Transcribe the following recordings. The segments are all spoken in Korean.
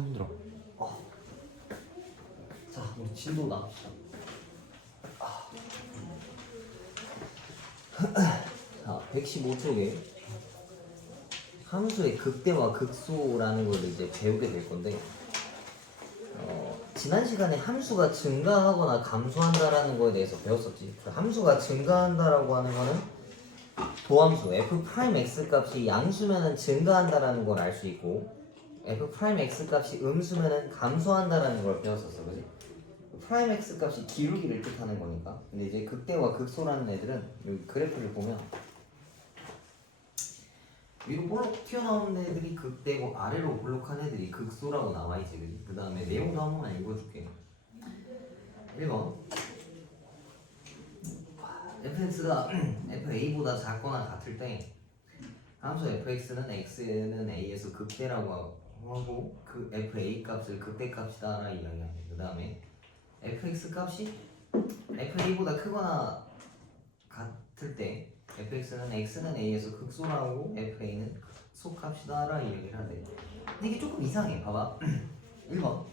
힘들어. 자, 우리 진도 나갑시다. 자, 115쪽에 함수의 극대와 극소라는 걸 이제 배우게 될 건데, 지난 시간에 함수가 증가하거나 감소한다라는 거에 대해서 배웠었지. 함수가 증가한다라고 하는 거는 도함수 f'(x) 값이 양수면은 증가한다라는 걸 알 수 있고, f'(x) 값이 음수면은 감소한다라는 걸 배웠었어, 그지? 프라임(x) 값이 기울기를 뜻하는 거니까. 근데 이제 극대와 극소라는 애들은 여기 그래프를 보면 위로 볼록 튀어나오는 애들이 극대고 아래로 볼록한 애들이 극소라고 나와있지, 그지? 그 다음에 내용도 한 번만 읽어줄게. 1번 fx가 fa보다 작거나 같을 때 함수 fx는 x는 a에서 극대라고 하고 그 fa 값을 극대값이다 라고 이야기합니다. 그 다음에 fx 값이 fa보다 크거나 같을 때 fx는 x는 a에서 극소라고 fa는 극소값이다 라고 얘기를 하는데, 근데 이게 조금 이상해. 봐봐. 1번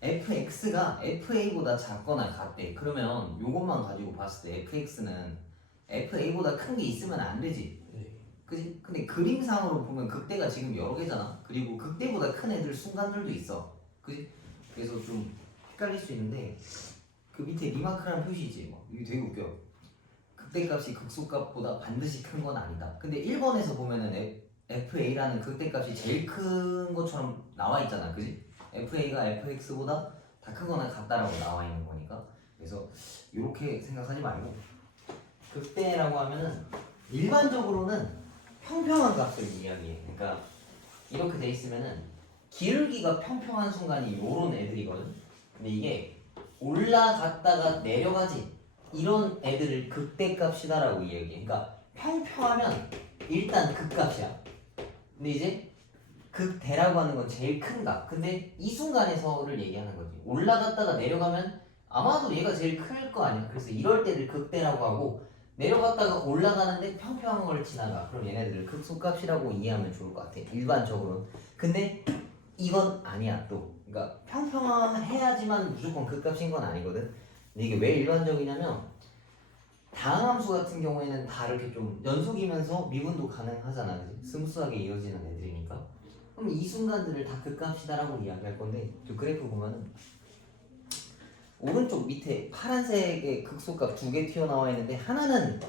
fx가 fa보다 작거나 같대. 그러면 요것만 가지고 봤을 때 fx는 fa보다 큰 게 있으면 안 되지, 그지? 근데 그림상으로 보면 극대가 지금 여러 개잖아. 그리고 극대보다 큰 애들 순간들도 있어, 그지? 그래서 좀 헷갈릴 수 있는데 그 밑에 리마크라는 표시 있지, 뭐 이게 되게 웃겨. 극대값이 극소값보다 반드시 큰 건 아니다. 근데 1번에서 보면은 fa라는 극대값이 제일 큰 것처럼 나와 있잖아, 그지? fa가 fx보다 다 크거나 같다라고 나와 있는 거니까. 그래서 이렇게 생각하지 말고, 극대라고 하면은 일반적으로는 평평한 값을 이야기해. 그러니까 이렇게 돼 있으면은 기울기가 평평한 순간이 요런 애들이거든. 근데 이게 올라갔다가 내려가지, 이런 애들을 극대값이다라고 이야기해. 그러니까 평평하면 일단 극값이야. 근데 이제 극대라고 하는 건 제일 큰 값. 근데 이 순간에서를 얘기하는 거지. 올라갔다가 내려가면 아마도 얘가 제일 클 거 아니야. 그래서 이럴 때를 극대라고 하고, 내려갔다가 올라가는데 평평한 걸 지나가. 그럼 얘네들을 극소값이라고 이해하면 좋을 것 같아, 일반적으로는. 근데 이건 아니야 또. 그러니까 평평해야지만 무조건 극값인 건 아니거든. 근데 이게 왜 일반적이냐면 다항함수 같은 경우에는 다 이렇게 좀 연속이면서 미분도 가능하잖아, 그치? 스무스하게 이어지는 애들이니까. 그럼 이 순간들을 다 극값이다라고 이야기할 건데, 또 그래프 보면은 오른쪽 밑에 파란색의 극소값 두 개 튀어나와 있는데, 하나는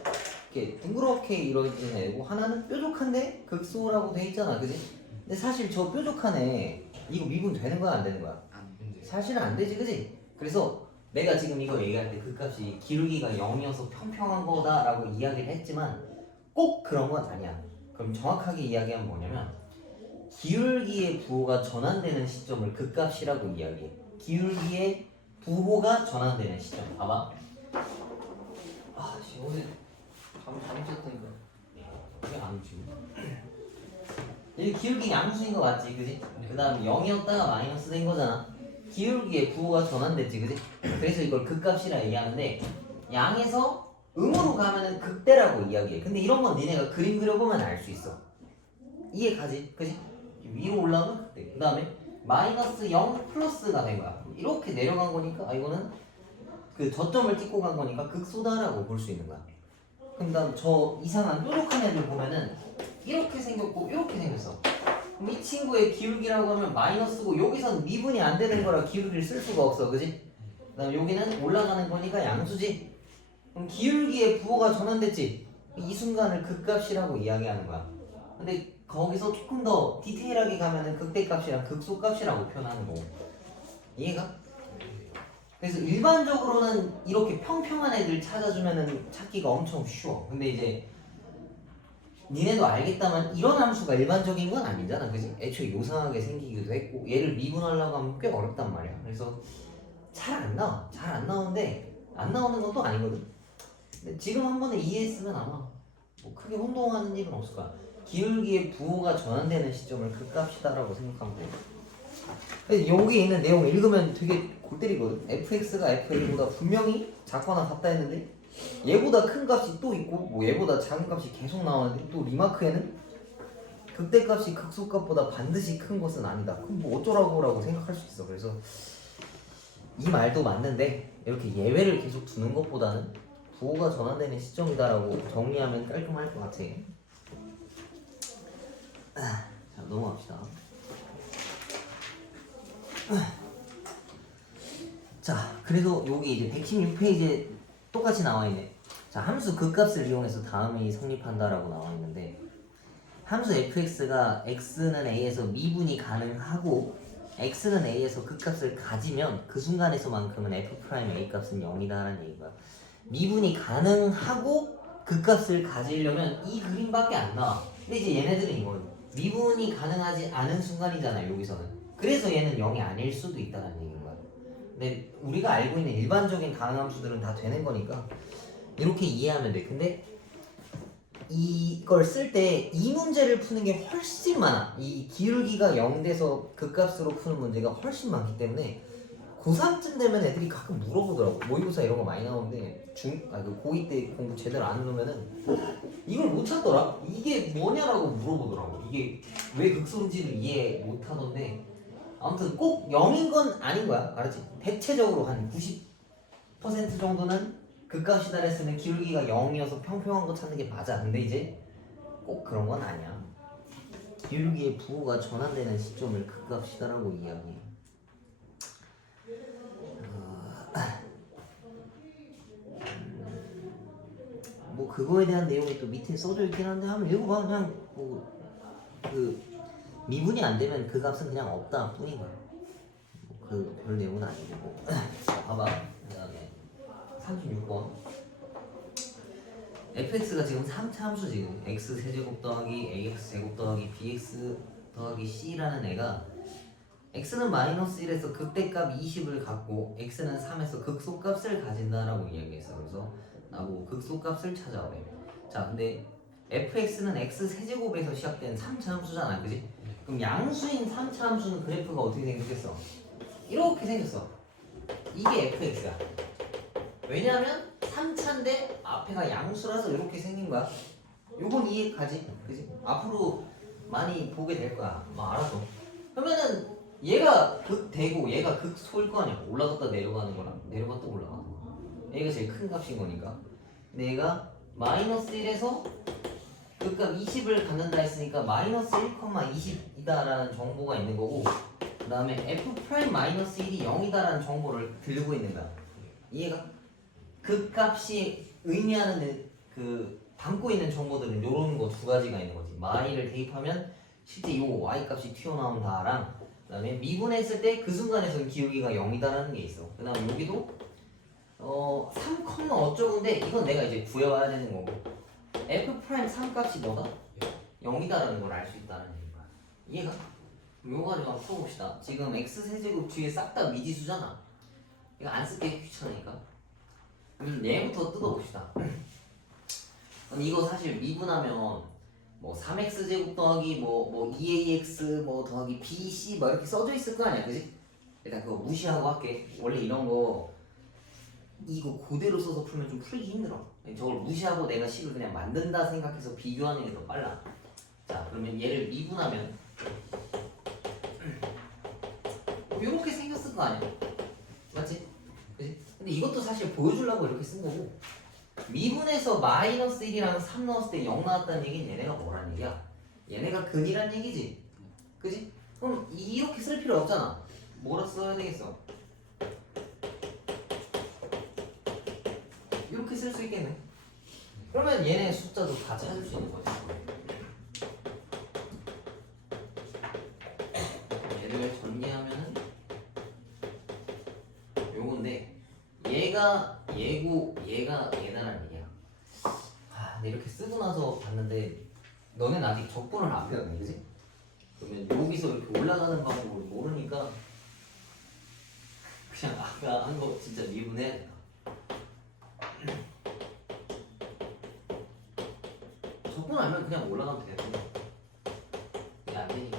이렇게 둥그렇게 이루어지는 애고 하나는 뾰족한데 극소라고 돼 있잖아, 그지? 근데 사실 저 뾰족한 애 이거 미분 되는 거야, 안 되는 거야? 사실은 안 되지, 그지? 그래서 내가 지금 이거 얘기할 때 그 값이 기울기가 0이어서 평평한 거다라고 이야기를 했지만 꼭 그런 건 아니야. 그럼 정확하게 이야기하면 뭐냐면, 기울기의 부호가 전환되는 시점을 극값이라고 이야기해. 기울기의 부호가 전환되는 시점. 봐봐. 오늘 잘못 쳤다니까 왜 안 오지? 여기 기울기 양수인 거 맞지, 그지? 그 다음 0이었다가 마이너스 된 거잖아. 기울기의 부호가 전환됐지, 그지? 그래서 이걸 극값이라 얘기하는데, 양에서 음으로 가면은 극대라고 이야기해. 근데 이런 건 니네가 그림 그려보면 알 수 있어. 이해 가지, 그지? 위로 올라오면 극대. 그 다음에 마이너스 0 플러스가 된 거야. 이렇게 내려간 거니까 이거는 그 저점을 찍고 간 거니까 극소다라고 볼 수 있는 거야. 그럼 다음 저 이상한 뾰족한 애들 보면은 이렇게 생겼고 이렇게 생겼어. 그럼 이 친구의 기울기라고 하면 마이너스고, 여기선 미분이 안 되는 거라 기울기를 쓸 수가 없어, 그지? 그 다음 여기는 올라가는 거니까 양수지. 그럼 기울기의 부호가 전환됐지. 이 순간을 극값이라고 이야기하는 거야. 근데 거기서 조금 더 디테일하게 가면은 극대값이랑 극소값이라고 표현하는 거고. 이해가? 그래서 일반적으로는 이렇게 평평한 애들 찾아주면은 찾기가 엄청 쉬워. 근데 이제 니네도 알겠다만 이런 함수가 일반적인 건 아니잖아, 그지? 애초에 요상하게 생기기도 했고, 얘를 미분하려고 하면 꽤 어렵단 말이야. 그래서 잘 안 나와. 잘 안 나오는데 안 나오는 건 또 아니거든. 근데 지금 한 번에 이해했으면 아마 뭐 크게 혼동하는 일은 없을 거야. 기울기의 부호가 전환되는 시점을 극값이다라고 생각하면 돼. 근데 여기 있는 내용 읽으면 되게 골 때리거든. fx가 fa보다 분명히 작거나 같다 했는데 얘보다 큰 값이 또 있고, 뭐 얘보다 작은 값이 계속 나오는데, 또 리마크에는 극대값이 극소값보다 반드시 큰 것은 아니다. 그럼 뭐 어쩌라고라고 생각할 수 있어. 그래서 이 말도 맞는데 이렇게 예외를 계속 두는 것보다는 부호가 전환되는 시점이다라고 정리하면 깔끔할 것 같아. 자, 넘어갑시다. 자, 그래서 여기 이제 116페이지에 똑같이 나와 있네. 자, 함수 극값을 이용해서 다음이 성립한다라고 나와 있는데, 함수 fx가 x는 a에서 미분이 가능하고 x는 a에서 극값을 가지면 그 순간에서만큼은 f' a 값은 0이다라는 얘기가. 미분이 가능하고 극값을 가지려면 이 그림밖에 안 나와. 근데 이제 얘네들은 이거는 미분이 가능하지 않은 순간이잖아요, 여기서는. 그래서 얘는 0이 아닐 수도 있다는 얘기인 거야. 근데 우리가 알고 있는 일반적인 가능함수들은 다 되는 거니까 이렇게 이해하면 돼. 근데 이걸 쓸 때 이 문제를 푸는 게 훨씬 많아. 이 기울기가 0 돼서 극값으로 푸는 문제가 훨씬 많기 때문에 고3쯤 되면 애들이 가끔 물어보더라고. 모의고사 이런 거 많이 나오는데 고2 때 공부 제대로 안 해놓으면은 이걸 못 찾더라. 이게 뭐냐라고 물어보더라고. 이게 왜 극소인지를 이해 못 하던데 아무튼 꼭 0인 건 아닌 거야. 알았지? 대체적으로 한 90% 정도는 극값이다 했으면 기울기가 0이어서 평평한 거 찾는 게 맞아. 근데 이제 꼭 그런 건 아니야. 기울기의 부호가 전환되는 시점을 극값이다라고 이야기해. 뭐 그거에 대한 내용이 또 밑에 써져 있긴 한데 한번 읽어봐. 그냥 뭐 그 미분이 안 되면 그 값은 그냥 없다 뿐인 거야. 그 별 내용은 아니고. 뭐. 봐봐. 그다음에 36번. fx가 지금 3차 함수 지금 x 세제곱 더하기 ax 제곱 더하기 bx 더하기 c라는 애가 x는 마이너스 1에서 극대값 20을 갖고 x는 3에서 극소값을 가진다라고 이야기했어. 그래서 나보고 극소값을 찾아오래. 자, 근데 fx는 x 세제곱에서 시작된 3차 함수잖아, 그지? 그럼 양수인 3차 함수는 그래프가 어떻게 생겼겠어? 이렇게 생겼어. 이게 fx야. 왜냐면 3차인데 앞에가 양수라서 이렇게 생긴 거야. 요건 이해 가지? 그지? 앞으로 많이 보게 될 거야. 뭐 알아서. 그러면은 얘가 극대고 얘가 극소일 거 아니야. 올라갔다 내려가는 거랑 내려갔다 올라가는 거. 얘가 제일 큰 값인 거니까. 근데 얘가 마이너스 1에서 극값 20을 갖는다 했으니까 마이너스 1,20이다라는 정보가 있는 거고, 그 다음에 f' 마이너스 1이 0이다라는 정보를 들고 있는 거야. 이해가? 극값이 의미하는 그 담고 있는 정보들은 요런 거 두 가지가 있는 거지. 마이를 대입하면 실제 요 y 값이 튀어나온다랑, 그 다음에 미분했을 때 그 순간에서는 기울기가 0이다라는 게 있어. 그 다음 여기도 3, 어쩌고인데 이건 내가 이제 구해와야 되는 거고, f' 3값이 뭐다? 0이다라는 걸 알 수 있다는 얘기야. 이해가? 요거 가지고 한번 풀어봅시다. 지금 x세제곱 뒤에 싹 다 미지수잖아. 이거 안 쓸게 귀찮으니까. 얘부터 뜯어봅시다. 이거 사실 미분하면 뭐 3x 제곱 더하기 뭐 2ax 뭐 더하기 bc 뭐 이렇게 써져 있을 거 아니야, 그지? 일단 그거 무시하고 할게. 원래 이런 거 이거 그대로 써서 풀면 좀 풀기 힘들어. 저걸 무시하고 내가 식을 그냥 만든다 생각해서 비교하는 게 더 빨라. 자, 그러면 얘를 미분하면 이렇게 생겼을 거 아니야, 맞지? 그지? 근데 이것도 사실 보여주려고 이렇게 쓴 거고, 미분에서 마이너스 1이랑 3 넣었을 때 0 나왔다는 얘기는 얘네가 뭐란 얘기야? 얘네가 근이란 얘기지, 그지? 그럼 이렇게 쓸 필요 없잖아. 뭐라 써야 되겠어? 이렇게 쓸 수 있겠네. 그러면 얘네 숫자도 다 찾을 수 있는 거지. 얘를 전개하면은 요건데, 얘가 얘고 얘가 얘다라는 얘기야. 근데 이렇게 쓰고 나서 봤는데 너넨 아직 적분을 안 배웠네, 그지? 그러면 여기서 이렇게 올라가는 방법을 모르니까 그냥 아까 한 거 진짜 미분해야겠다. 적분 알면 그냥 올라가면 되거든. 이게 안 되니까.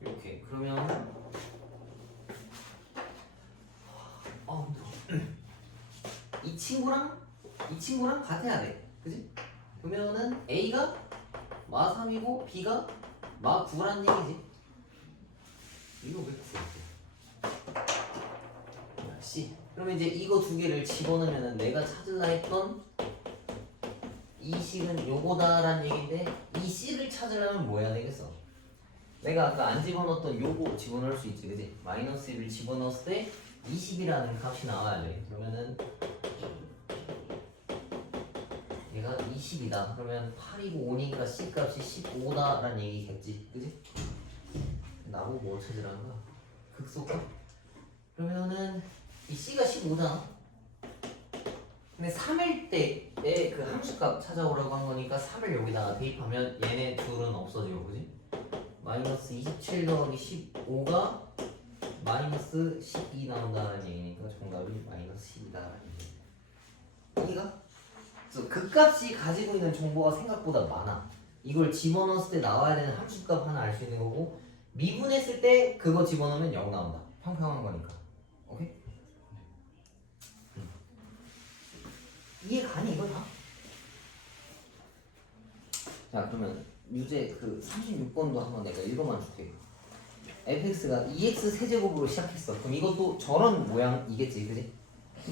이렇게 그러면 이 친구랑 같아야 돼, 그지? 그러면은 A가 마 3이고 B가 마 9란 얘기지. 이거 왜 이렇게 C. 그러면 이제 이거 두 개를 집어넣으면 내가 찾으려 했던 이 식은 요거다라는 얘기인데 이 C를 찾으려면 뭐 해야 되겠어? 내가 아까 안 집어넣었던 요거 집어넣을 수 있지, 그지? 마이너스 1을 집어넣었을 때 20이라는 값이 나와야 돼. 그러면은 얘가 20이다. 그러면 8이고 5니까 C 값이 15다라는 얘기겠지, 그지? 나보고 뭐 찾으라는 거야? 극소값? 그러면은 이 C가 15잖아. 근데 3일 때의 그 함수값 찾아오라고 한 거니까 3을 여기다가 대입하면 얘네 둘은 없어지고, 그지? 마이너스 27 더하기 15가 마이너스 12 나온다는 얘기니까 정답이 마이너스 10이다라는 얘기. 이해가? 그래서 그 값이 가지고 있는 정보가 생각보다 많아. 이걸 집어넣었을 때 나와야 되는 함수값 하나 알 수 있는 거고, 미분했을 때 그거 집어넣으면 0 나온다. 평평한 거니까. 오케이? 이해 가니 이거 다? 자, 그러면 유제 그 36번도 한번 내가 읽어만 줄게. fx가 2x 세제곱으로 시작했어. 그럼 이것도 저런 모양이겠지, 그지?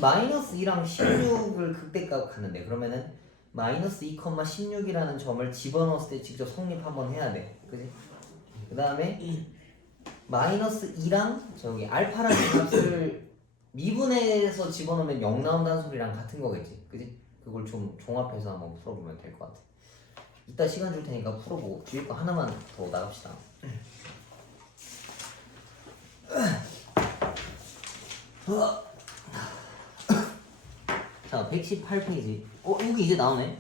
마이너스 2랑 16을 극대값 갔는데 그러면은 마이너스 2, 16이라는 점을 집어넣었을 때 직접 성립 한번 해야 돼, 그지? 그 다음에 마이너스 2랑 저기 알파라는 값을 미분해서 집어넣으면 0 나온다는 소리랑 같은 거겠지, 그지? 그걸 좀 종합해서 한번 풀어보면 될 것 같아. 이따 시간 줄 테니까 풀어보고 뒤에 거 하나만 더 나갑시다. 자, 118페이지. 여기 이제 나오네.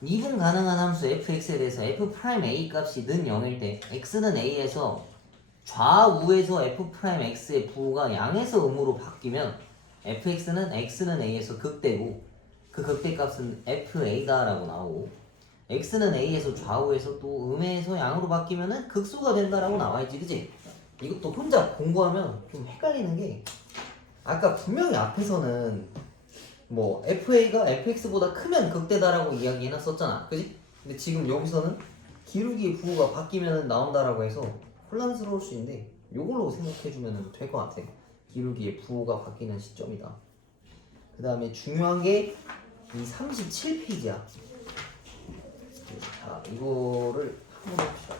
미분 가능한 함수 fx에 대해서 f'a 값이 는 0일 때 x는 a에서 좌우에서 f'x의 부호가 양에서 음으로 바뀌면 fx는 x는 a에서 극대고 그 극대값은 fa다라고 나오고 x는 a에서 좌우에서 또 음에서 양으로 바뀌면은 극소가 된다라고 나와있지, 그치? 이것도 혼자 공부하면 좀 헷갈리는 게 아까 분명히 앞에서는 뭐 fa가 fx보다 크면 극대다라고 이야기해놨었잖아, 그치? 근데 지금 여기서는 기울기의 부호가 바뀌면 나온다라고 해서 혼란스러울 수 있는데 요걸로 생각해주면 될 것 같아. 기울기의 부호가 바뀌는 시점이다. 그 다음에 중요한 게 이 37페이지야. 자, 이거를 한번 해봅시다.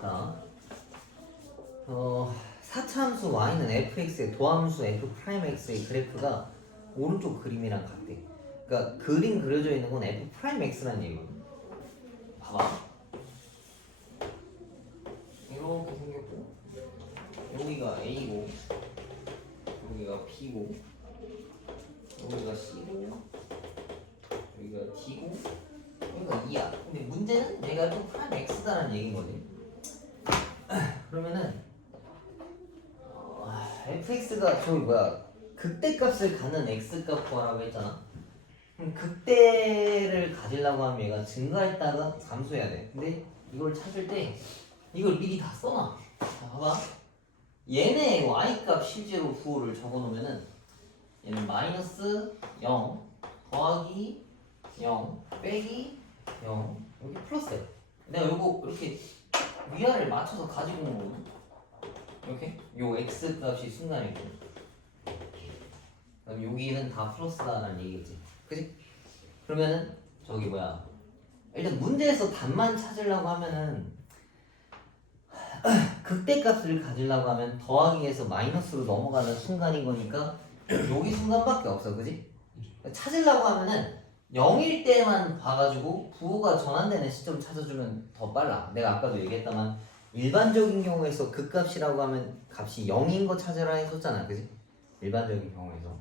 자, 사차함수 y는 fx의 도함수 f'x의 그래프가 오른쪽 그림이랑 같대. 그러니까 그림 그려져 있는 건 f'x라는 얘기거든. 봐봐. 이렇게 생겼고 여기가 a고 여기가 b고 여기가 c고 여기가 d고 여기가 2야. 근데 문제는 얘가 또 f'x다라는 얘기인 거지. 그러면은 fx가 저기 뭐야 극대값을 갖는 x값 구하라고 했잖아. 그럼 극대를 가지려고 하면 얘가 증가했다가 감소해야 돼. 근데 이걸 찾을 때 이걸 미리 다 써놔. 자, 봐봐. 얘네 y값 실제로 부호를 적어놓으면은 얘는 마이너스 0 더하기 0 빼기 0 여기 플러스야. 내가 요거 이렇게 위아래를 맞춰서 가지고 온 거거든. 이렇게 요 x 값이 순간이고 그다음 여기는 다 플러스다라는 얘기겠지, 그지? 그러면은 저기 뭐야 일단 문제에서 답만 찾으려고 하면은 극대값을 가지려고 하면 더하기에서 마이너스로 넘어가는 순간인 거니까 여기 순간밖에 없어, 그지? 찾으려고 하면은 0일 때만 봐가지고 부호가 전환되는 시점 찾아주면 더 빨라. 내가 아까도 얘기했다만 일반적인 경우에서 극값이라고 하면 값이 0인 거 찾으라 했었잖아, 그지? 일반적인 경우에서.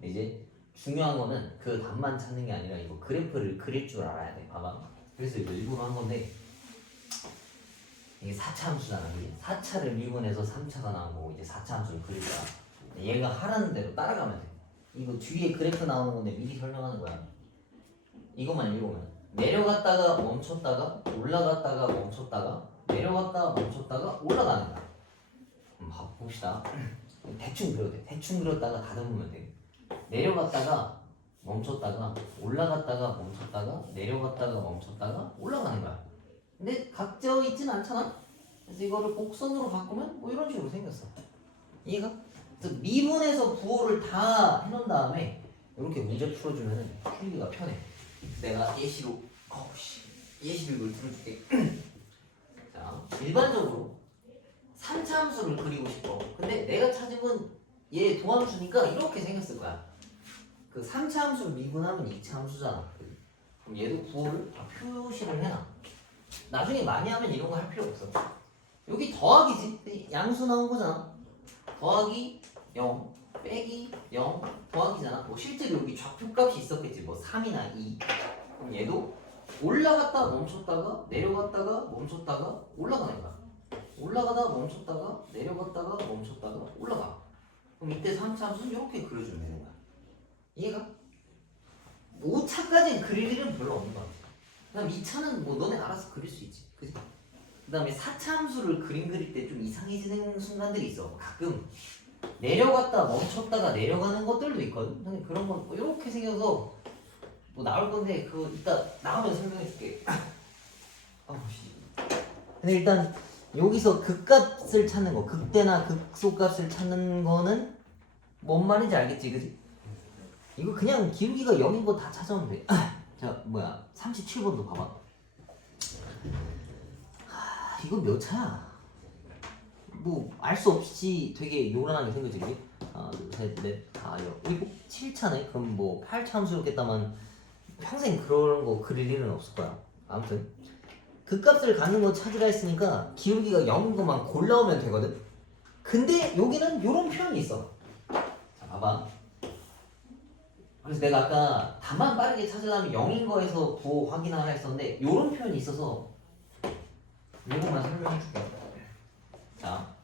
근데 이제 중요한 거는 그 답만 찾는 게 아니라 이거 그래프를 그릴 줄 알아야 돼. 봐봐. 그래서 이거 일부러 한 건데 이게 4차 함수잖아, 그지? 4차를 미분해서 3차가 나온 거고 이제 4차 함수를 그릴 거야. 얘가 하라는 대로 따라가면 돼. 이거 뒤에 그래프 나오는 건데 미리 설명하는 거야. 이것만 읽으면 내려갔다가 멈췄다가 올라갔다가 멈췄다가 내려갔다가 멈췄다가 올라가는 거야. 한번 봅시다. 대충 그려도 돼. 대충 그렸다가 다듬으면 돼. 내려갔다가 멈췄다가 올라갔다가 멈췄다가 내려갔다가 멈췄다가 올라가는 거야. 근데 각져 있진 않잖아. 그래서 이거를 곡선으로 바꾸면 뭐 이런 식으로 생겼어. 이해가? 그래서 미분에서 부호를 다 해놓은 다음에 이렇게 문제 풀어주면은 풀기가 편해. 내가 예시로 예시로 이걸 들어줄게. 자, 일반적으로 3차 함수를 그리고 싶어. 근데 내가 찾은 건 얘 도함수니까 이렇게 생겼을 거야. 그 3차 함수를 미분하면 2차 함수잖아. 그럼 얘도 부호를 다 표시를 해놔. 나중에 많이 하면 이런 거 할 필요 없어. 여기 더하기지. 양수 나온 거잖아. 더하기 0 빼기 0 더하기잖아. 뭐 실제로 여기 좌표값이 있었겠지. 뭐 3이나 2. 그럼 얘도 올라갔다 멈췄다가 내려갔다가 멈췄다가 올라가는 거야. 올라가다 멈췄다가 내려갔다가 멈췄다가 올라가. 그럼 이때 3차 함수는 이렇게 그려주면 되는 거야. 이해가? 5차까지는 그릴 일은 별로 없는 것 같아. 그다음 2차는 뭐 너네 알아서 그릴 수 있지. 그지? 그다음에 4차 함수를 그릴 때 좀 이상해지는 순간들이 있어. 가끔 내려갔다 멈췄다가 내려가는 것들도 있거든. 근데 그런 건 이렇게 생겨서 뭐 나올 건데 그거 이따 나오면 설명해 줄게. 근데 일단 여기서 극값을 찾는 거, 극대나 극소값을 찾는 거는 뭔 말인지 알겠지, 그지? 이거 그냥 기울기가 0인 거 다 찾아오면 돼. 자, 37번도 봐봐. 이거 몇 차야? 뭐 알 수 없이 되게 요란하게 생겼지, 그지? 하나, 둘, 셋, 넷, 다, 일곱, 7차네? 그럼 뭐 8차 함수였겠다만 평생 그런 거 그릴 일은 없을 거야. 아무튼 극값을 갖는 거 찾으라 했으니까 기울기가 0인 것만 골라오면 되거든? 근데 여기는 요런 표현이 있어. 자, 봐봐. 그래서 내가 아까 다만 빠르게 찾으려면 0인 거에서 부호 확인하라 했었는데 요런 표현이 있어서 이것만 설명해 줄게. 자,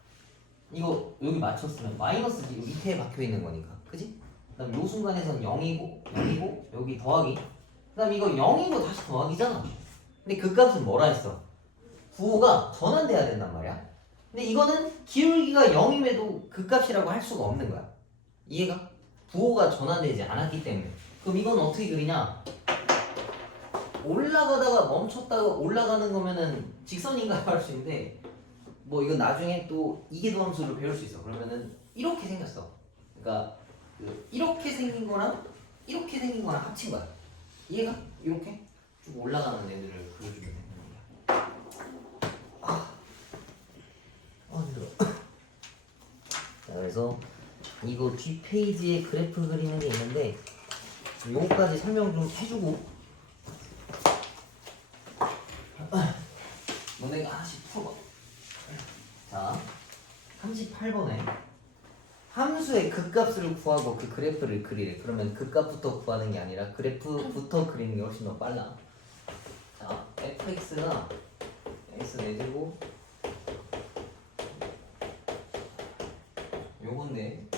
이거 여기 맞췄으면 마이너스지. 밑에 박혀 있는 거니까. 그지? 그 다음 요 순간에선 0이고 여기 더하기. 그 다음 이거 0이고 다시 더하기잖아. 근데 그 값은 뭐라 했어? 부호가 전환돼야 된단 말이야. 근데 이거는 기울기가 0임에도 그 값이라고 할 수가 없는 거야. 이해가? 부호가 전환되지 않았기 때문에. 그럼 이건 어떻게 그리냐? 올라가다가 멈췄다가 올라가는 거면은 직선인가 할 수 있는데 뭐 이건 나중에 또 이계도함수를 배울 수 있어. 그러면은 이렇게 생겼어. 그러니까 이렇게 생긴 거랑 이렇게 생긴 거랑 합친 거야. 이해가? 이렇게 쭉 올라가는 애들을 그려주면 되는 거야. 힘들어. 자, 그래서 이거 뒷페이지에 그래프 그리는 게 있는데 요거까지 설명 좀 해주고 너네가 하나씩 풀어봐. 자, 38번에 함수의 극값을 구하고 그 그래프를 그리래. 그러면 극값부터 구하는 게 아니라 그래프부터 그리는 게 훨씬 더 빨라. 자, fx가 x 내주고 요건데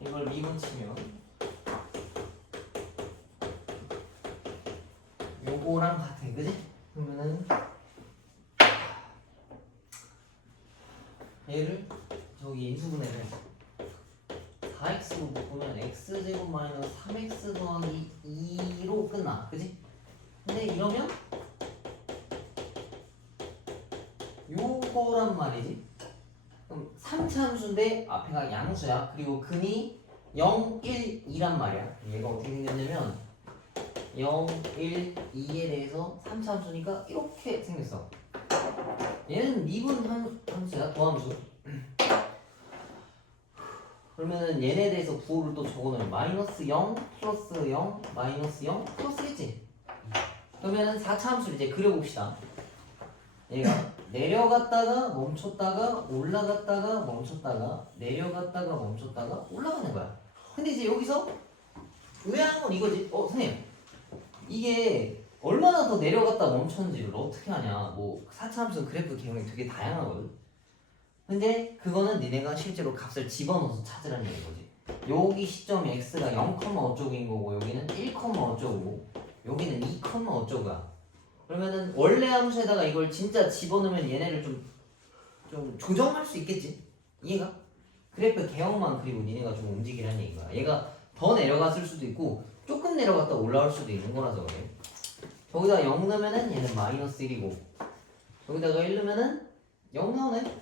이걸 미분 치면 요거랑 같아, 그지? 그러면은 얘를 저기 인수분해를 4x로 묶으면 x제곱 마이너스 3x 더하기 2로 끝나, 그지? 근데 이러면 요거란 말이지. 그럼 3차 함수인데 앞에가 양수야. 그리고 근이 0, 1, 2란 말이야. 얘가 어떻게 생겼냐면 0, 1, 2에 대해서 3차 함수니까 이렇게 생겼어. 얘는 미분 함수야, 도함수. 그러면은 얘네에 대해서 부호를 또 적어놓으면 마이너스 0, 플러스 0, 마이너스 0, 플러스겠지? 그러면은 4차 함수를 이제 그려봅시다. 얘가 내려갔다가 멈췄다가 올라갔다가 멈췄다가 내려갔다가 멈췄다가 올라가는 거야. 근데 이제 여기서 의아한 건 이거지. 선생님, 이게 얼마나 더 내려갔다 멈췄는지를 어떻게 하냐. 뭐 4차 함수 그래프 개형이 되게 다양하거든. 근데 그거는 니네가 실제로 값을 집어넣어서 찾으라는 얘기거지. 여기 시점 x가 0, 어쩌고인 거고 여기는 1, 어쩌고고 여기는 2, 어쩌고야. 그러면은 원래 함수에다가 이걸 진짜 집어넣으면 얘네를 좀 조정할 수 있겠지? 이해가? 그래프 개형만 그리고 니네가 좀 움직이라는 얘기야. 얘가 더 내려갔을 수도 있고 조금 내려갔다 올라올 수도 있는 거라서 그래. 저기다 0 넣으면은 얘는 마이너스 1이고 여기다가 1 넣으면은 0 나오네.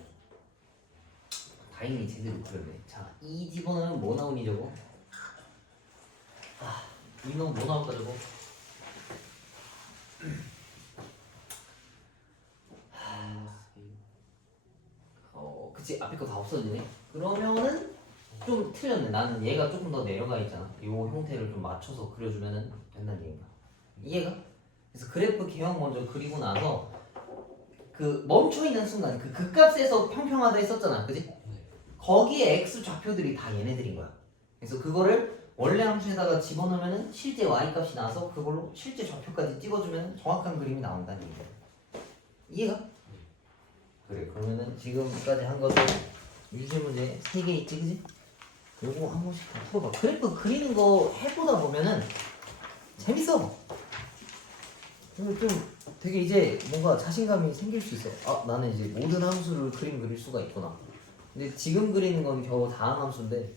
다행히 제대로 그렸네. 자, 2 집어넣으면 뭐 나오니 저거? 아, 2 넣으면 뭐 나올까 저거? 그치, 앞에 거 다 없어지네. 그러면은 좀 틀렸네. 나는 얘가 조금 더 내려가 있잖아. 이 형태를 좀 맞춰서 그려주면은 된다는 얘기인가? 이해가? 그래서 그래프 개형 먼저 그리고 나서 그 멈춰있는 순간 그 극값에서 평평하다 했었잖아. 그지? 거기에 x 좌표들이 다 얘네들인 거야. 그래서 그거를 원래 함수에다가 집어넣으면은 실제 y값이 나와서 그걸로 실제 좌표까지 찍어주면 정확한 그림이 나온다는 얘기야. 이해가? 그래, 그러면은 지금까지 한 것은 유지 문제 3개 있지, 그지? 요거 한 번씩 다 풀어봐. 그래프 그리는 거 해보다 보면은 재밌어. 좀 되게 이제 뭔가 자신감이 생길 수 있어. 아, 나는 이제 모든 함수를 그릴 수가 있구나. 근데 지금 그리는 건 겨우 다음 함수인데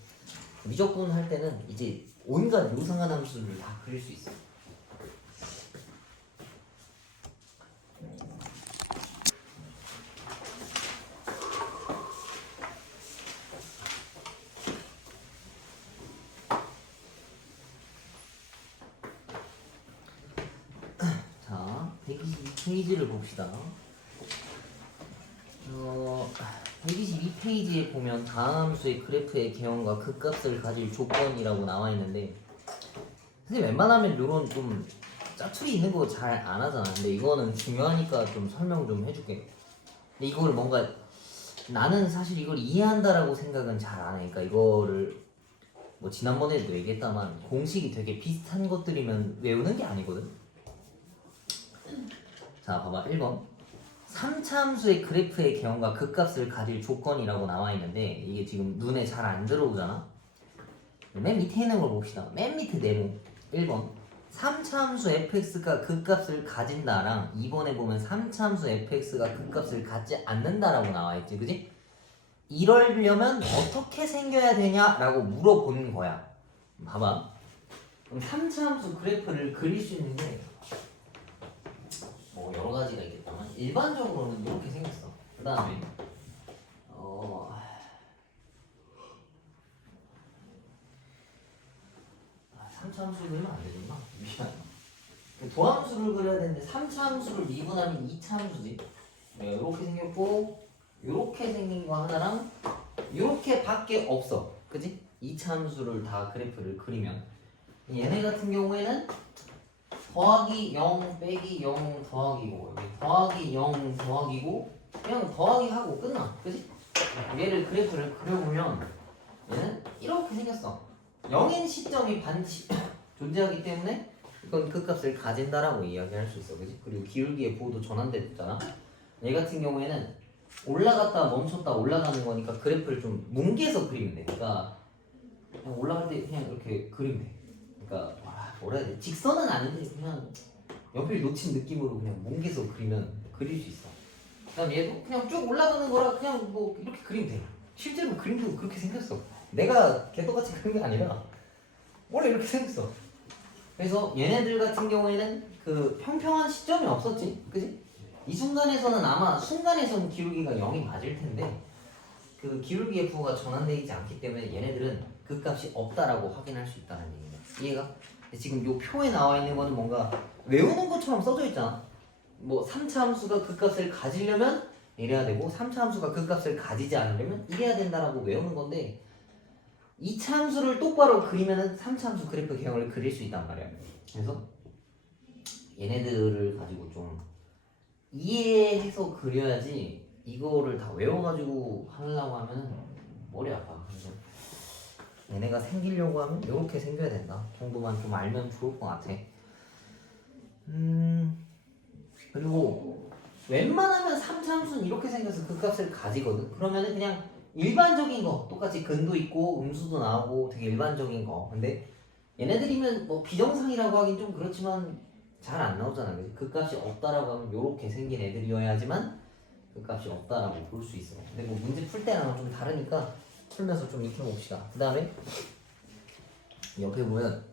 미적분 할 때는 이제 온갖 요상한 함수를 다 그릴 수 있어. 자, 122페이지를 봅시다. 122페이지에 보면 다음 함수의 그래프의 개형과 극값을 가질 조건이라고 나와 있는데 선생님 웬만하면 이런 좀 짜투리 있는 거 잘 안 하잖아. 근데 이거는 중요하니까 좀 설명 좀 해줄게. 근데 이걸 뭔가 나는 사실 이걸 이해한다라고 생각은 잘 안 해. 그러니까 이거를 뭐 지난번에도 얘기했다만 공식이 되게 비슷한 것들이면 외우는 게 아니거든. 자, 봐봐. 1번 3차 함수의 그래프의 개형과 극값을 가질 조건이라고 나와 있는데 이게 지금 눈에 잘 안 들어오잖아. 맨 밑에 있는 걸 봅시다. 맨 밑에 네모 1번 3차 함수 fx가 극값을 가진다랑 2번에 보면 3차 함수 fx가 극값을 갖지 않는다라고 나와 있지, 그지? 이러려면 어떻게 생겨야 되냐라고 물어보는 거야. 봐봐. 그럼 3차 함수 그래프를 그릴 수 있는 게 뭐 여러 가지가 있겠다만 일반적으로는 이렇게 생겼어. 그 다음에 3차 함수를 그리면 안 되겠나? 미안. 도함수를 그려야 되는데 3차 함수를 미분하면 2차 함수지. 네, 이렇게 생겼고 이렇게 생긴 거 하나랑 이렇게 밖에 없어. 그지? 2차 함수를 다 그래프를 그리면 얘네 같은 경우에는 더하기 0 빼기 0 더하기고 더하기 0 더하기고 그냥 더하기 하고 끝나. 그지? 얘를 그래프를 그려보면 얘는 이렇게 생겼어. 0인 시점이 반드시 존재하기 때문에 이건 극값을 가진다라고 이야기할 수 있어. 그지? 그리고 기울기의 부호도 전환됐잖아. 얘 같은 경우에는 올라갔다 멈췄다 올라가는 거니까 그래프를 좀 뭉개서 그리면 돼. 그러니까 그냥 올라갈 때 그냥 이렇게 그리면 돼. 그러니까 뭐라 해야 돼? 직선은 아닌데 그냥 연필 놓친 느낌으로 그냥 뭉개서 그리면 그릴 수 있어. 그다음 얘도 그냥 쭉 올라가는 거라 그냥 뭐 이렇게 그리면 돼. 실제로 그림도 그렇게 생겼어. 내가 개떡같이 그린 게 아니라 원래 이렇게 생겼어. 그래서 얘네들 같은 경우에는 그 평평한 시점이 없었지, 그지? 이 순간에서는 아마 순간에서는 기울기가 0이 맞을 텐데 그 기울기의 부호가 전환되지 않기 때문에 얘네들은 그 값이 없다라고 확인할 수 있다는 얘기입니다. 이해가? 지금 요 표에 나와 있는 거는 뭔가 외우는 것처럼 써져 있잖아. 뭐 3차 함수가 그 값을 가지려면 이래야 되고 3차 함수가 그 값을 가지지 않으려면 이래야 된다라고 외우는 건데 2차 함수를 똑바로 그리면은 3차 함수 그래프 개형을 그릴 수 있단 말이야. 그래서 얘네들을 가지고 좀 이해해서 그려야지 이거를 다 외워가지고 하려고 하면 머리 아파. 그래서 얘네가 생기려고 하면 이렇게 생겨야 된다 정도만 좀 알면 좋을 것 같아. 그리고 웬만하면 3차 함수는 이렇게 생겨서 그 값을 가지거든. 그러면은 그냥 일반적인 거 똑같이 근도 있고 음수도 나오고 되게 일반적인 거. 근데 얘네들이면 뭐 비정상이라고 하긴 좀 그렇지만 잘 안 나오잖아. 그치? 그 값이 없다라고 하면 요렇게 생긴 애들이어야지만 그 값이 없다라고 볼 수 있어. 근데 뭐 문제 풀 때랑은 좀 다르니까 풀면서 좀 익혀봅시다. 그 다음에 옆에 보면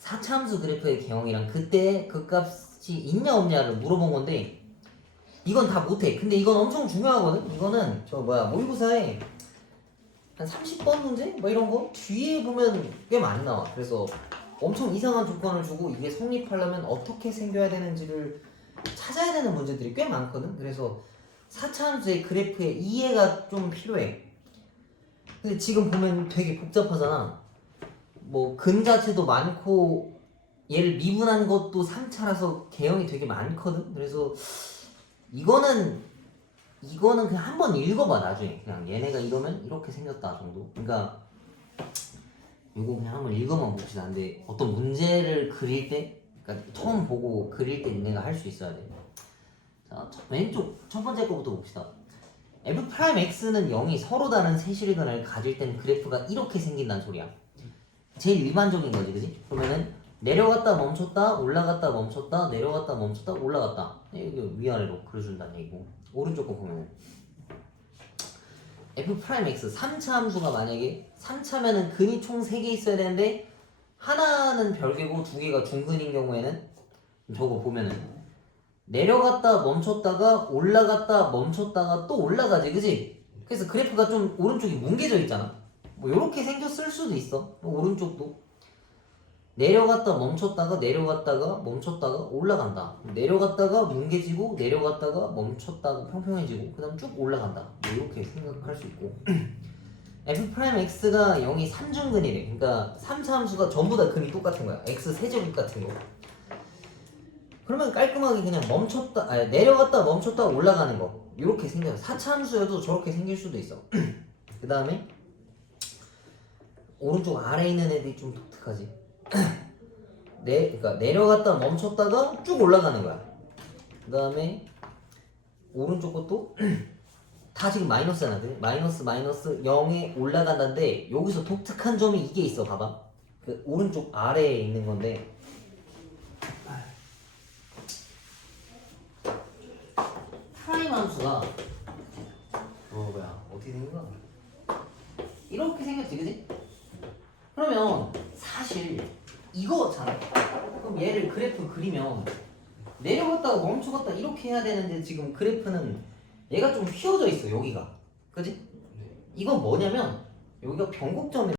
4차함수 그래프의 개형이랑 그때 그 값이 있냐 없냐를 물어본 건데 이건 다 못해. 근데 이건 엄청 중요하거든. 이거는 저 모의고사에 한 30번 문제? 뭐 이런 거 뒤에 보면 꽤 많이 나와. 그래서 엄청 이상한 조건을 주고 이게 성립하려면 어떻게 생겨야 되는지를 찾아야 되는 문제들이 꽤 많거든. 그래서 4차함수의 그래프의 이해가 좀 필요해. 근데 지금 보면 되게 복잡하잖아. 뭐 근 자체도 많고 얘를 미분한 것도 3차라서 개형이 되게 많거든. 그래서 이거는 그냥 한번 읽어봐. 나중에 그냥 얘네가 이러면 이렇게 생겼다 정도. 그러니까 이거 그냥 한번 읽어만 봅시다. 근데 어떤 문제를 그릴 때, 그러니까 처음 보고 그릴 때 얘네가 할 수 있어야 돼. 자, 왼쪽 첫 번째 거부터 봅시다. f'x는 0이 서로 다른 세실근을 가질 땐 그래프가 이렇게 생긴다는 소리야. 제일 일반적인 거지, 그지? 그러면은 내려갔다 멈췄다, 올라갔다 멈췄다, 내려갔다 멈췄다, 올라갔다. 이거 위아래로 그려준다는 얘기고. 오른쪽 거 보면은 f'x 3차 함수가 만약에 3차면은 근이 총 3개 있어야 되는데 하나는 별개고 2개가 중근인 경우에는 저거 보면은 내려갔다 멈췄다가 올라갔다 멈췄다가 또 올라가지, 그지? 그래서 그래프가 좀 오른쪽이 뭉개져 있잖아. 뭐 이렇게 생겼을 수도 있어. 오른쪽도 내려갔다 멈췄다가 내려갔다가 멈췄다가 올라간다. 내려갔다가 뭉개지고 내려갔다가 멈췄다가 평평해지고 그 다음 쭉 올라간다. 뭐 이렇게 생각할 수 있고 f'x가 0이 3중근이래. 그러니까 3차 함수가 전부 다 근이 똑같은 거야. x 세제곱 같은 거. 그러면 깔끔하게 그냥 내려갔다 멈췄다 올라가는 거 이렇게 생겨요. 4차 함수여도 저렇게 생길 수도 있어. 그 다음에 오른쪽 아래에 있는 애들이 좀 독특하지. 그러니까 내려갔다 멈췄다가 쭉 올라가는 거야. 그 다음에 오른쪽 것도 다 지금 마이너스잖아. 그래? 마이너스 0에 올라간다는데 여기서 독특한 점이 이게 있어. 봐봐. 그 오른쪽 아래에 있는 건데 프라임 함수가 어떻게 생긴 거야? 이렇게 생겼지, 그지? 그러면 사실 이거잖아. 그럼 얘를 그래프 그리면 내려갔다가 멈춰갔다 이렇게 해야 되는데 지금 그래프는 얘가 좀 휘어져 있어. 여기가, 그지? 이건 뭐냐면 여기가 변곡점이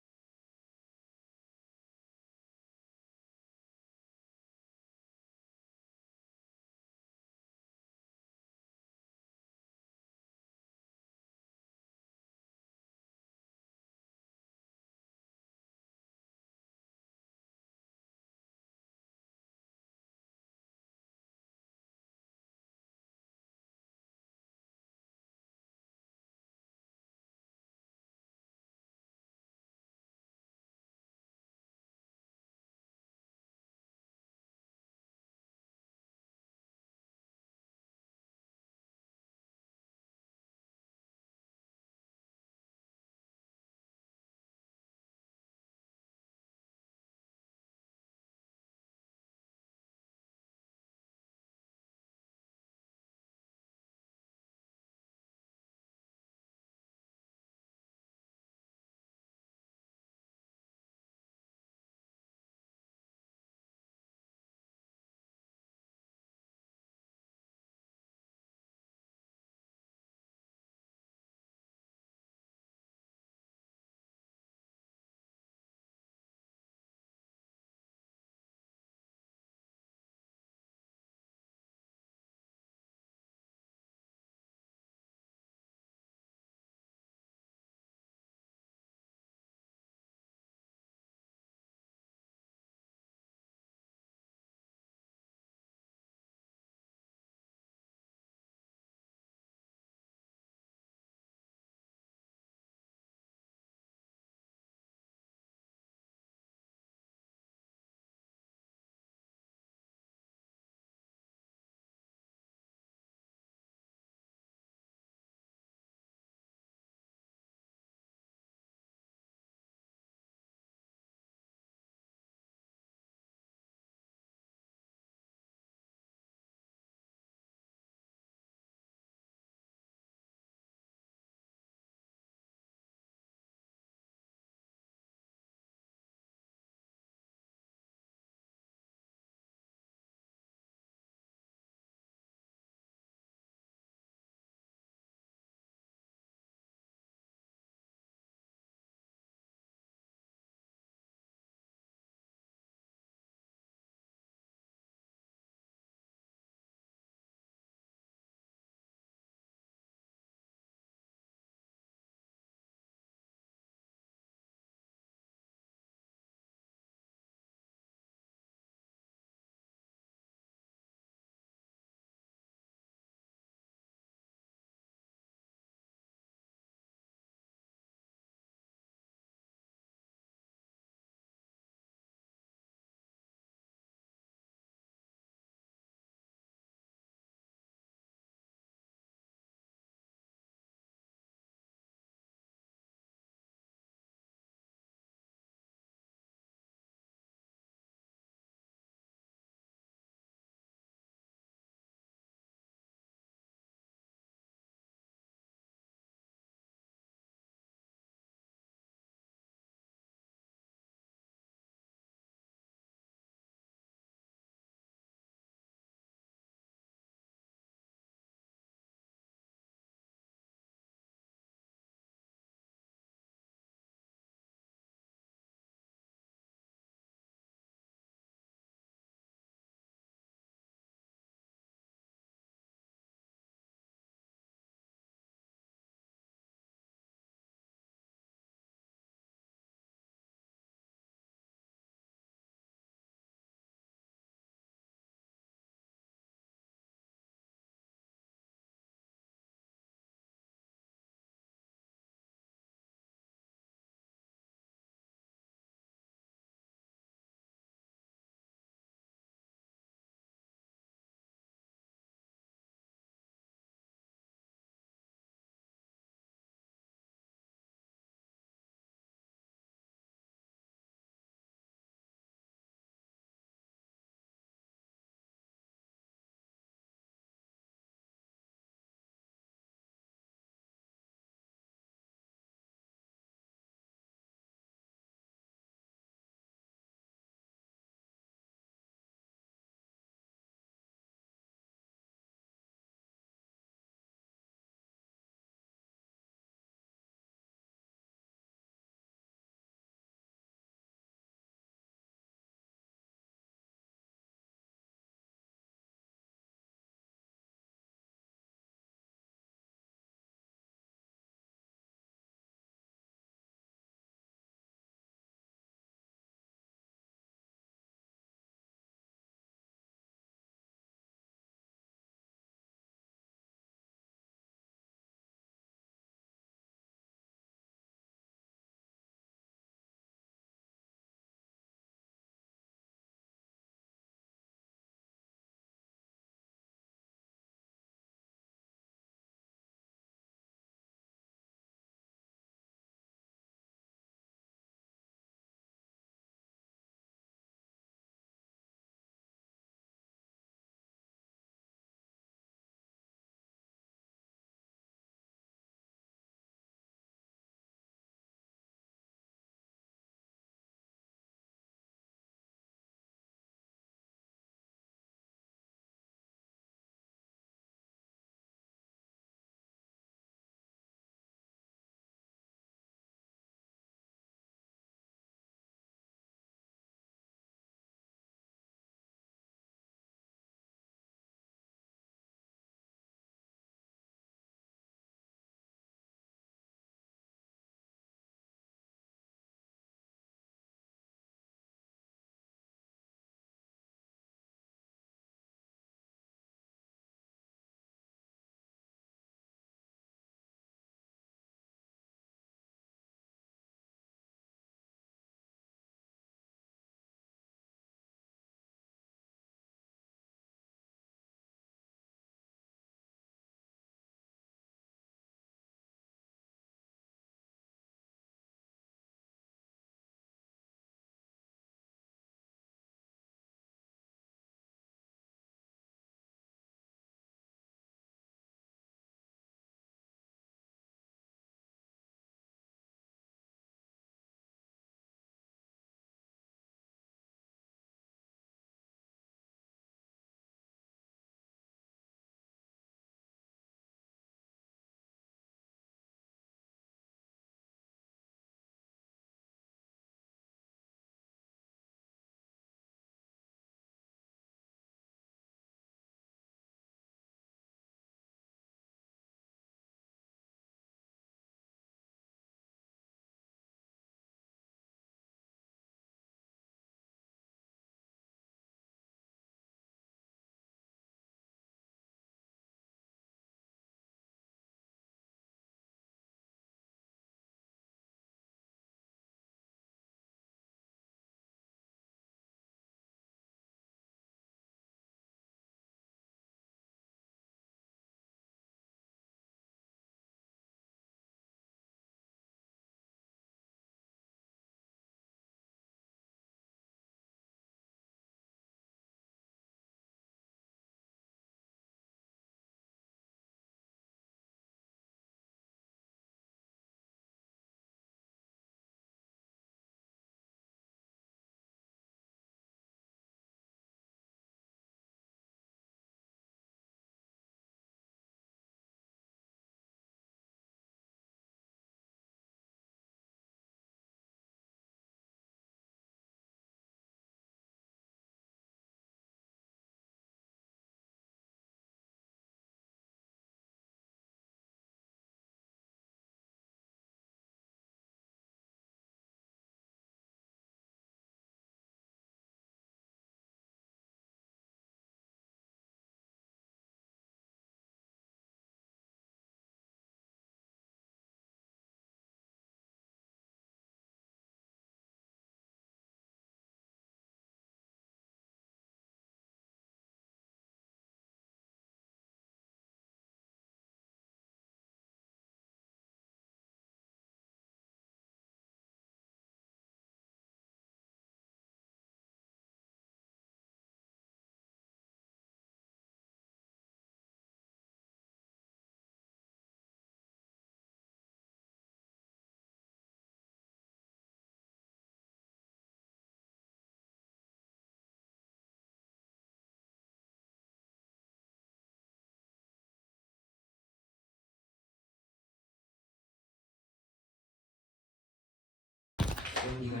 이건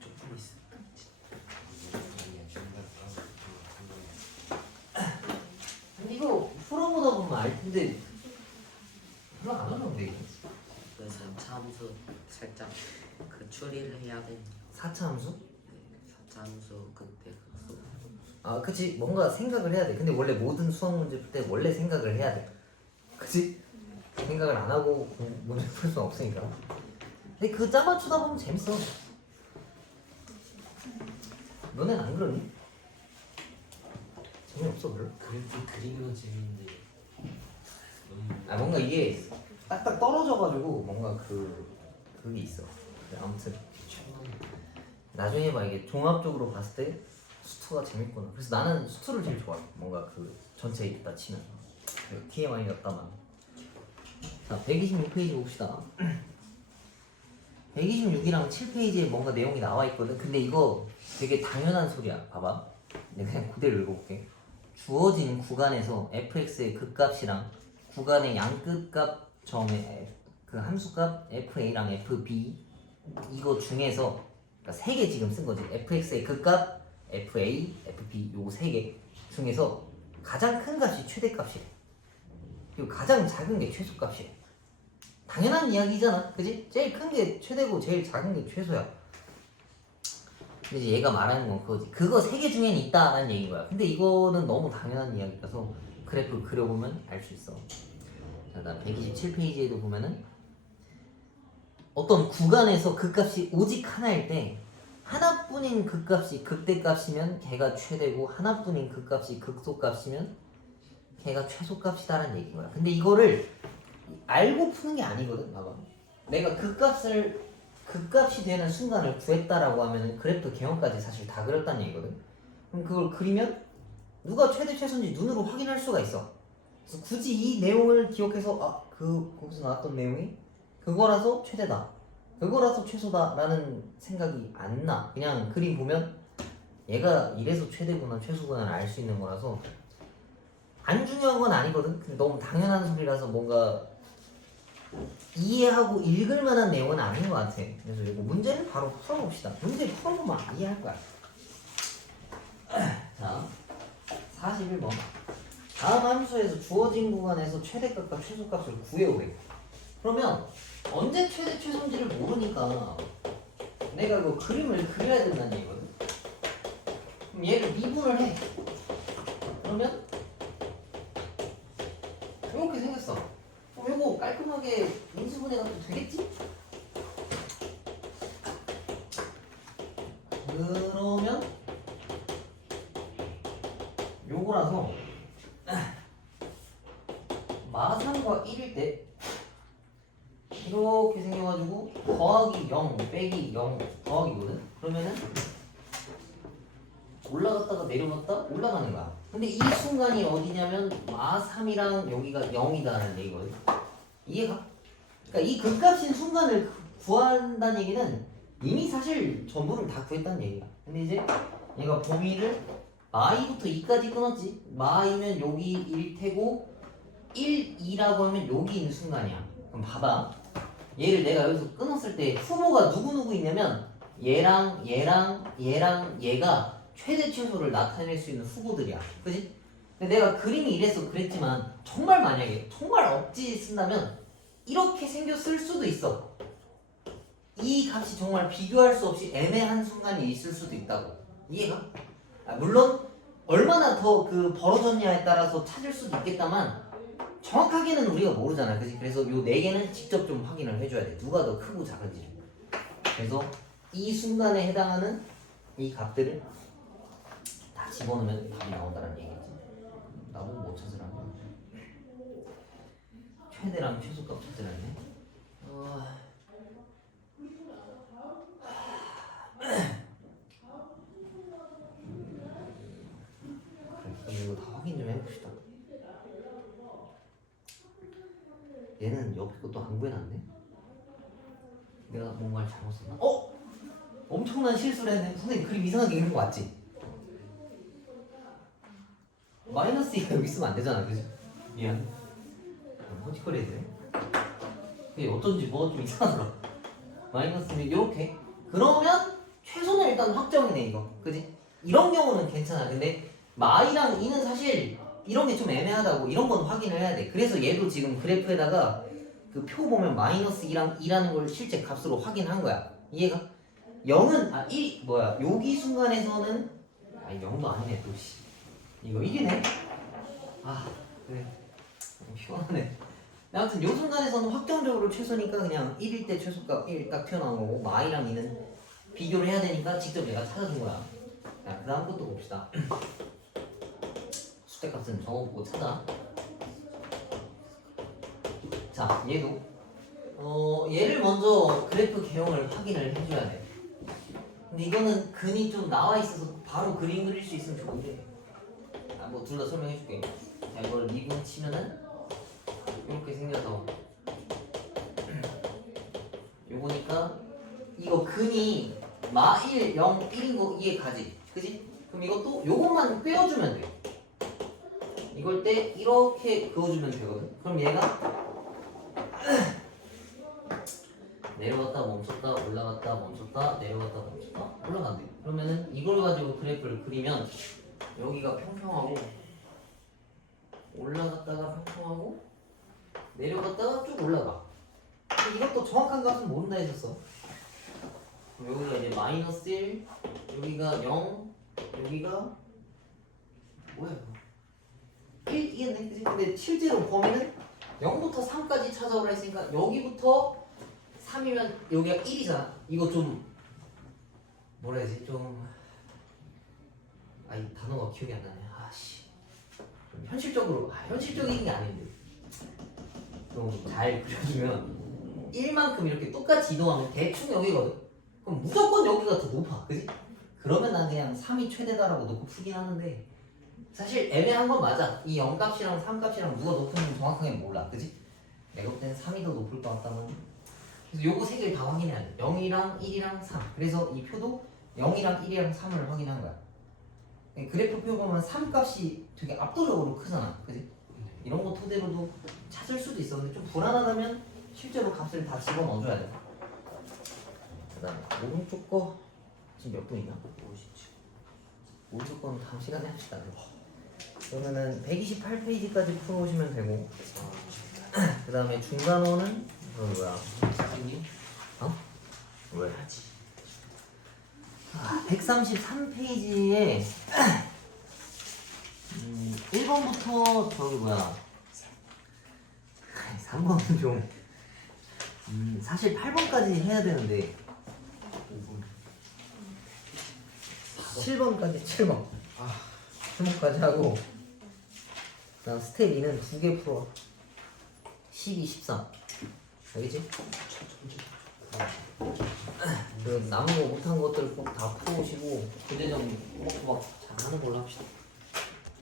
조금 있어. 근데 이거 풀어보다 보면 알 텐데 별로 안 어려운데 이거. 그래서 참수 살짝 그 추리를 해야 돼. 4차 함수? 참수 그때 그 아 그치 뭔가 생각을 해야 돼. 근데 원래 모든 수학 문제 풀 때 원래 생각을 해야 돼. 그치? 생각을 안 하고 문제 풀 수는 없으니까. 근데 그 짜맞추다 보면 재밌어. 너넨 안 그러니? 재미없어 별로? 그리기만 재밌는데 아 뭔가 이게 딱딱 떨어져가지고 뭔가 그게 있어. 아무튼 나중에 봐 이게 종합적으로 봤을 때 수투가 재밌구나. 그래서 나는 수투를 제일 좋아해. 뭔가 그 전체 있다 치면 TMI였다만. 자 126페이지 봅시다. 126이랑 7페이지에 뭔가 내용이 나와 있거든. 근데 이거 되게 당연한 소리야. 봐봐. 내가 그냥 그대로 읽어볼게. 주어진 구간에서 fx의 극값이랑 구간의 양끝값 점의 그 함수값 fa랑 fb 이거 중에서 그러니까 세 개 지금 쓴 거지. fx의 극값, fa, fb 요거 세 개 중에서 가장 큰 값이 최대값이래. 그리고 가장 작은 게 최소값이래. 당연한 이야기잖아, 그지? 제일 큰 게 최대고 제일 작은 게 최소야. 근데 이제 얘가 말하는 건 그거지. 그거 세 개 중에는 있다라는 얘기인 거야. 근데 이거는 너무 당연한 이야기라서 그래프 그려보면 알 수 있어. 자, 나 127페이지에도 보면은 어떤 구간에서 극값이 오직 하나일 때 하나뿐인 극값이 극대값이면 걔가 최대고 하나뿐인 극값이 극소값이면 걔가 최소값이다라는 얘기인 거야. 근데 이거를 알고 푸는 게 아니거든. 봐봐. 내가 극값이 되는 순간을 구했다라고 하면은 그래프 개형까지 사실 다 그렸다는 얘기거든. 그럼 그걸 그리면 누가 최대 최소인지 눈으로 확인할 수가 있어. 그래서 굳이 이 내용을 기억해서 거기서 나왔던 내용이 그거라서 최대다, 그거라서 최소다라는 생각이 안 나. 그냥 그림 보면 얘가 이래서 최대구나 최소구나를 알 수 있는 거라서 안 중요한 건 아니거든. 근데 너무 당연한 소리라서 뭔가 이해하고 읽을 만한 내용은 아닌 것 같아. 그래서 이거 문제를 바로 풀어봅시다. 문제 풀어보면 이해할 거야. 자, 41번. 다음 함수에서 주어진 구간에서 최대값과 최소값을 구해오래. 그러면 언제 최대 최소인지를 모르니까 내가 그 그림을 그려야 된다는 얘기거든. 그럼 얘를 미분을 해. 그러면 이렇게 생겼어. 그럼 이거 깔끔하게 인수분해가 또 되겠지? 그러면 요거라서 마상과 1일 때 이렇게 생겨가지고 더하기 0 빼기 0 더하기거든? 그러면은 올라갔다가 내려갔다 올라가는 거야. 근데 이 순간이 어디냐면 마3이랑 여기가 0이다라는 얘기거든. 이해가? 그러니까 이 극값인 순간을 구한다는 얘기는 이미 사실 전부를 다 구했다는 얘기야. 근데 이제 얘가 범위를 마이부터 2까지 끊었지. 마이면 여기 1태고 1, 2라고 하면 여기 있는 순간이야. 그럼 봐봐. 얘를 내가 여기서 끊었을 때 후보가 누구누구 있냐면 얘랑 얘가 최대 최소를 나타낼 수 있는 후보들이야. 그지? 근데 내가 그림이 이래서 그랬지만 정말 만약에 정말 억지 쓴다면 이렇게 생겼을 수도 있어. 이 값이 정말 비교할 수 없이 애매한 순간이 있을 수도 있다고. 이해가? 물론 얼마나 더 그 벌어졌냐에 따라서 찾을 수도 있겠다만 정확하게는 우리가 모르잖아. 그치? 그래서 요 4개는 직접 좀 확인을 해줘야 돼. 누가 더 크고 작은지. 그래서 이 순간에 해당하는 이 값들을 다 집어넣으면 답이 나온다는 얘기지. 나보고 뭐 찾으라고? 최대랑 최소값 찾으라네. 그래, 이거 다 확인 좀 해봅시다. 얘는 옆에 것도 안 구해놨네. 내가 뭔가를 잘못 썼나? 엄청난 실수를 했네. 선생님 그림 이상하게 그린 거 맞지? 마이너스 2가 여기 있으면 안 되잖아, 그지? 미안. 허짓거리 해야 돼. 이게 어쩐지 뭐가 좀 이상하더라. 마이너스 2 이렇게 그러면 최소는 일단 확정이네 이거. 그지? 이런 경우는 괜찮아. 근데 마이랑 이는 사실 이런 게 좀 애매하다고. 이런 건 확인을 해야 돼. 그래서 얘도 지금 그래프에다가 그 표 보면 마이너스 2랑 2라는 걸 실제 값으로 확인한 거야. 이해가? 0은 1 뭐야? 여기 순간에서는 0도 아니네 또 씨. 이거 1이네. 그래. 피곤하네. 아무튼 요 순간에서는 확정적으로 최소니까 그냥 1일 때 최소값 1 딱 튀어나온 거고 마이랑 2는 비교를 해야 되니까 직접 내가 찾아준 거야. 자, 그 다음 것도 봅시다. 숫자값은 적어보고 찾아. 자, 얘도 얘를 먼저 그래프 개형을 확인을 해줘야 돼. 근데 이거는 근이 좀 나와 있어서 바로 그림 그릴 수 있으면 좋은데 뭐 둘 다 설명해줄게. 자, 이걸 미분 치면은 이렇게 생겨서 요거니까 이거 근이 마 1, 0, 1인 거 이해가지? 그지? 그럼 이것도 요것만 빼어주면 돼. 이걸 때 이렇게 그어주면 되거든. 그럼 얘가 내려갔다 멈췄다 올라갔다 멈췄다 내려갔다 멈췄다 올라간대. 그러면은 이걸 가지고 그래프를 그리면 여기가 평평하고 올라갔다가 평평하고 내려갔다가 쭉 올라가. 근데 이것도 정확한 값은 모른다 했었어. 여기가 이제 마이너스 1, 여기가 0, 여기가 뭐야 이거 1 이겠네. 그치? 근데 실제로 범위는 0부터 3까지 찾아오라 했으니까 여기부터 3이면 여기가 1이잖아. 이거 좀 뭐라 해야지? 좀 이 단어가 기억이 안 나네. 좀 현실적으로 현실적인 게 아닌데 좀 잘 그려주면 1만큼 이렇게 똑같이 이동하면 대충 여기거든. 그럼 무조건 여기가 더 높아. 그지? 그러면 난 그냥 3이 최대다라고 놓고 풀긴 하는데 사실 애매한 건 맞아. 이 0값이랑 3값이랑 누가 높은지 정확하게 몰라. 그지? 내가 볼 때는 3이 더 높을 것 같다면 그래서 요거 세 개를 다 확인해야 돼. 0이랑 1이랑 3. 그래서 이 표도 0이랑 1이랑 3을 확인한 거야. 그래프 표 보면 3 값이 되게 압도적으로 크잖아. 그지? 이런 거 토대로도 찾을 수도 있었는데 좀 불안하다면 실제로 값을 다 집어넣어줘야 돼. 그 다음에 오른쪽 거 지금 몇 분이냐? 57. 오른쪽 거는 다음 시간에 합시다. 그러면은 128페이지까지 풀어오시면 되고 그 다음에 중간호는 뭐야? 왜? 133페이지에 1번부터 저기 뭐야 3번은 좀 사실 8번까지 해야 되는데 7번까지 7번까지 하고 그다음 스텝 2는 2개 풀어 12, 13 알겠지? 그 남은 거 못한 것들 꼭 다 풀어오시고 교재점 꼭막 잘하는 걸로 합시다.